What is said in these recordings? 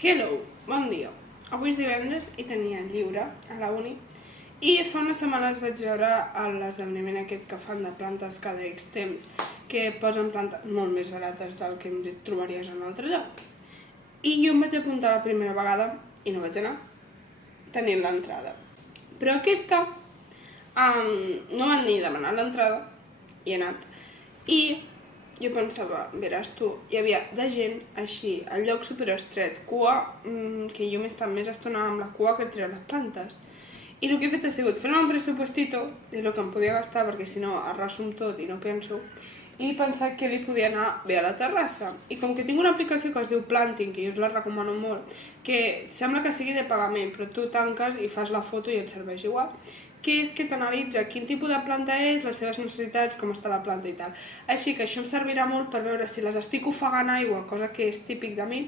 Hello, bon dia. Avui és divendres i tenia lliure a la uni i fa unes setmanes vaig veure l'esdeveniment aquest que fan de plantes cada X temps, que posen plantes molt més barates del que em trobaries en un altre lloc. I jo em vaig apuntar la primera vegada i no vaig anar, tenint l'entrada. Però aquesta no van ni demanar l'entrada i he anat. I jo pensava, veràs tu, hi havia de gent així, al lloc superestret, cua, que jo m'he estat més estona amb la cua que treure les plantes. I el que he fet ha sigut fer-me un pressupuestito de lo que em podia gastar, perquè si no arraso amb tot i no penso, i pensar que li podia anar bé a la terrassa. I com que tinc una aplicació que es diu Planting, que jo us la recomano molt, que sembla que sigui de pagament, però tu tanques i fas la foto i et serveix igual, que és que t'analitza quin tipus de planta és, les seves necessitats, com està la planta i tal. Així que això em servirà molt per veure si les estic ofegant aigua, cosa que és típic de mi,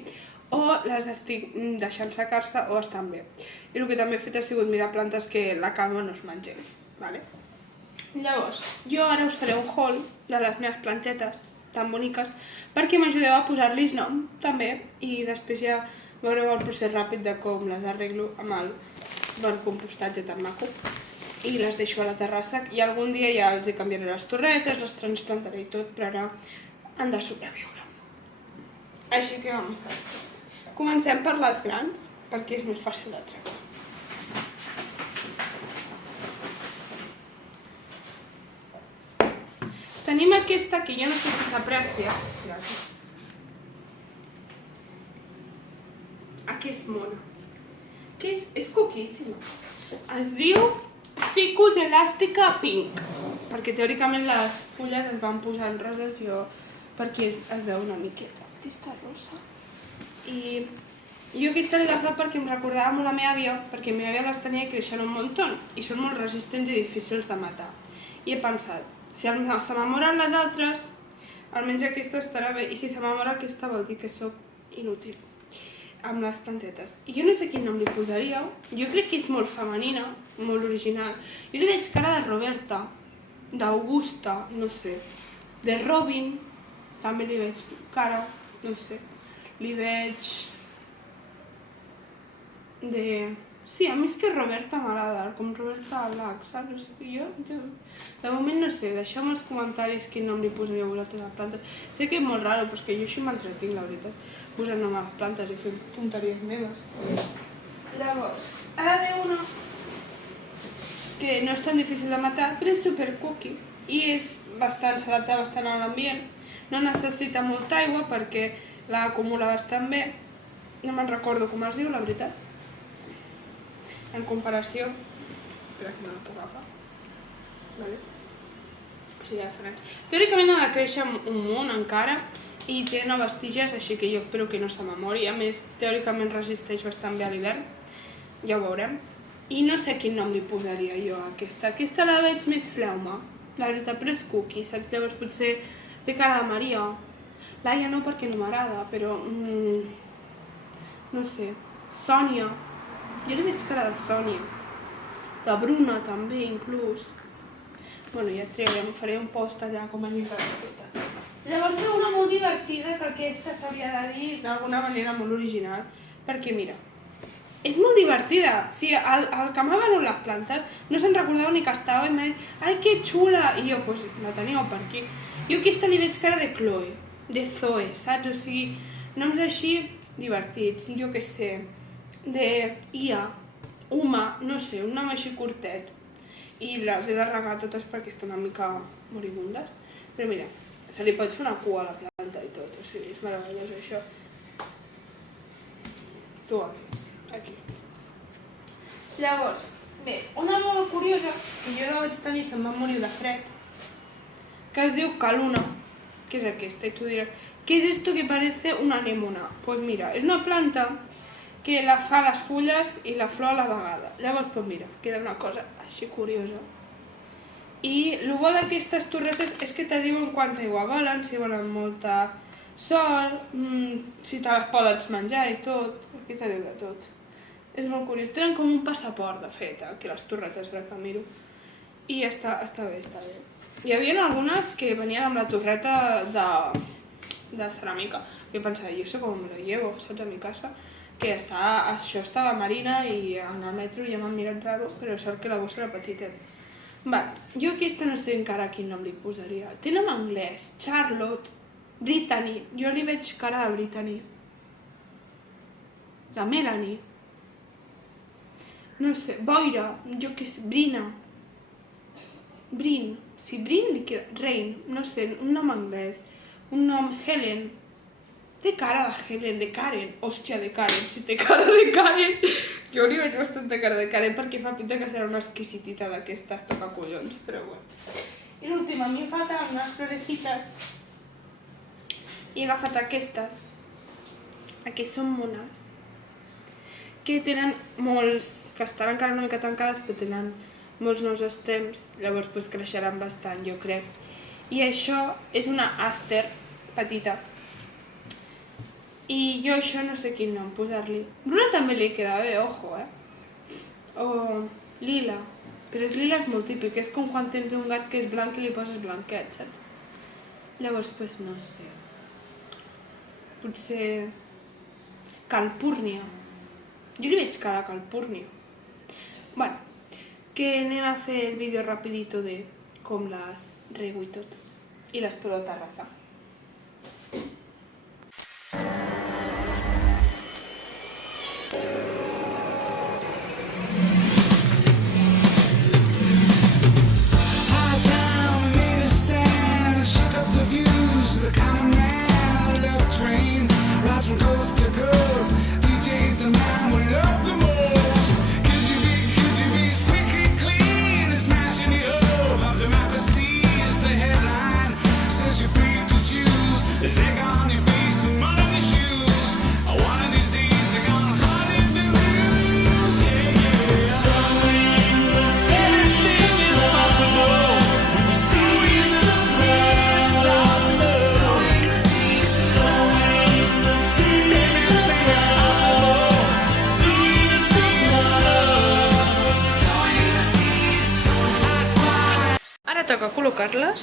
o les estic deixant secar-se o estan bé. I el que també he fet ha sigut mirar plantes que la calma no es mengés. Llavors, jo ara us faré un haul de les meves plantetes tan boniques perquè m'ajudeu a posar-los nom també i després ja veureu el procés ràpid de com les arreglo amb el compostatge tan maco i les deixo a la terrassa i algun dia ja els canviaré les torretes, les transplantaré i tot, però ara han de sobreviure. Així que vamos a ver. Comencem per les grans, perquè és més fàcil de treure. Tenim aquesta que jo no sé si s'aprecia. Aquí és mona. Que és coquíssima. Es diu Ficus Elastica Pink, perquè teòricament les fulles es van posar en roses, perquè es veu una miqueta aquesta rosa. I jo aquesta l'he agafat perquè em recordava molt la meva àvia, perquè la meva àvia les tenia i creixen un muntó i són molt resistents i difícils de matar. I he pensat, si se m'enamoren les altres, almenys aquesta estarà bé, i si se m'enamora aquesta vol dir que sóc inútil amb les plantetes. I jo no sé quin nom li posaríeu, jo crec que és molt femenina, molt original. Jo li veig cara de Roberta, d'Augusta, no sé, de Robin, també li veig cara, no sé, li veig de... Sí, a mi és que Roberta m'agrada, com Roberta Black, saps? O sigui, jo de moment no sé, deixeu-me als comentaris quin nom li posaríeu vosaltres a les plantes. Sé que és molt raro, però és que jo així m'entretinc, la veritat, posant nom a les plantes i fent tonteries meves. Llavors, ara ve una que no és tan difícil de matar, però és super cookie i s'adapta bastant a l'ambient. No necessita molta aigua perquè l'acumula bastant bé. No me'n recordo com es diu, la veritat. En comparació, espera que no la puc agafar. O sigui, diferents. Teòricament ha de créixer un munt encara i té noves tiges, així que jo espero que no se m'amori. A més, teòricament resisteix bastant bé a l'hivern. Ja ho veurem. I no sé quin nom li posaria jo a aquesta. Aquesta la veig més fleuma, la veritat, però és cookie, saps? Llavors potser té cara de Maria. Laia no, perquè no m'agrada, però... no sé. Sònia. Jo li veig cara de Sònia. De Bruna, també, inclús. Bueno, ja treurem, faré un post allà com a mica de tota. Llavors ve una molt divertida, que aquesta s'havia de dir d'alguna manera molt original, perquè mira, és molt divertida. Sí, el que m'ha venut les plantes no se'n recordava ni que estava i m'ha dit, ai, que xula! I jo, doncs, la teníeu per aquí. Jo aquesta li veig cara de Chloe, de Zoe, saps? O sigui, noms així divertits, jo què sé, de Ia, Uma, no sé, un nom així curtet. I les he de regar totes perquè estan una mica moribundes. Però mira, se li pot fer una cua a la planta i tot, o sigui, és meravellós això. Tu aquí. Llavors, bé, una molt curiosa, que jo la vaig tenir i se'm va morir de fred, que es diu Caluna, que és aquesta, i tu diràs, ¿qué es esto que parece una anémona? Pues mira, és una planta que la fa les fulles i la flor a la vegada. Llavors, pues mira, queda una cosa així curiosa. I el bo d'aquestes torretes és que te diuen quanta aigua volen, si volen molta sol, si te les pots menjar i tot. Aquí te diu de tot. És molt curiós. Tenen com un passaport, de fet, aquí les torretes, ara que miro. I està bé, està bé. Hi havia algunes que venien amb la torreta de ceràmica. Jo pensava, jo sé com me lo llevo, saps, a mi casa. que això estava Marina i en el metro ja m'han mirat raro, però sort que la bossa era petita. Vale, jo aquesta no sé encara quin nom li posaria. Té nom anglès, Charlotte, Brittany, jo li veig cara de Brittany. De Melanie. No sé, Boira, jo què sé, Brina. Brin, si Brin li queda, Rain, no sé, un nom anglès. Un nom Helen. Té cara de Helen, de Karen. Hòstia, de Karen, si té cara de Karen. Jo li veig bastanta cara de Karen perquè fa pinta que serà una exquisitita d'aquestes tocacollons, però bueno. I l'última, m'he agafat unes florecites i he agafat aquestes. Aquestes són mones. Que tenen molts, que estan encara una mica tancades, però tenen molts nous stems, llavors pues, creixeran bastant, jo crec. I això és una aster petita. I jo això no sé quin nom posar-li. Bruna també li queda bé, ojo, O lila. Però lila és molt típic, és com quan tens un gat que és blanc i li poses blanquet, saps? Llavors, pues no sé. Potser... Calpúrnia. Jo li veig cara a Calpúrnia. Bueno, que anem a fer el vídeo rapidito de com les rego i tot. I les puedo terrassar. Toca col·locar-les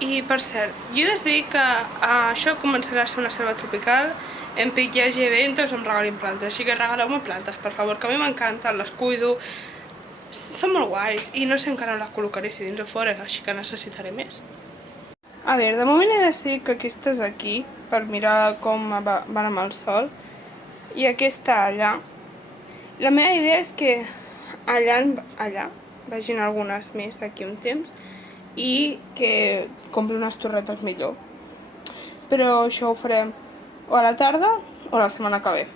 i, per cert, jo he decidit que això començarà a ser una selva tropical en pic hi hagi eventos em regalin plantes, així que regaleu-me plantes, per favor, que a mi m'encanten, les cuido, són molt guais i no sé encara on les col·locaré, si dins o fora, així que necessitaré més. A veure, de moment he decidit que aquestes aquí, per mirar com van amb el sol, i aquesta allà. La meva idea és que allà vagin algunes més d'aquí un temps, i que compri unes torretes millor. Però això ho farem o a la tarda o la setmana que ve.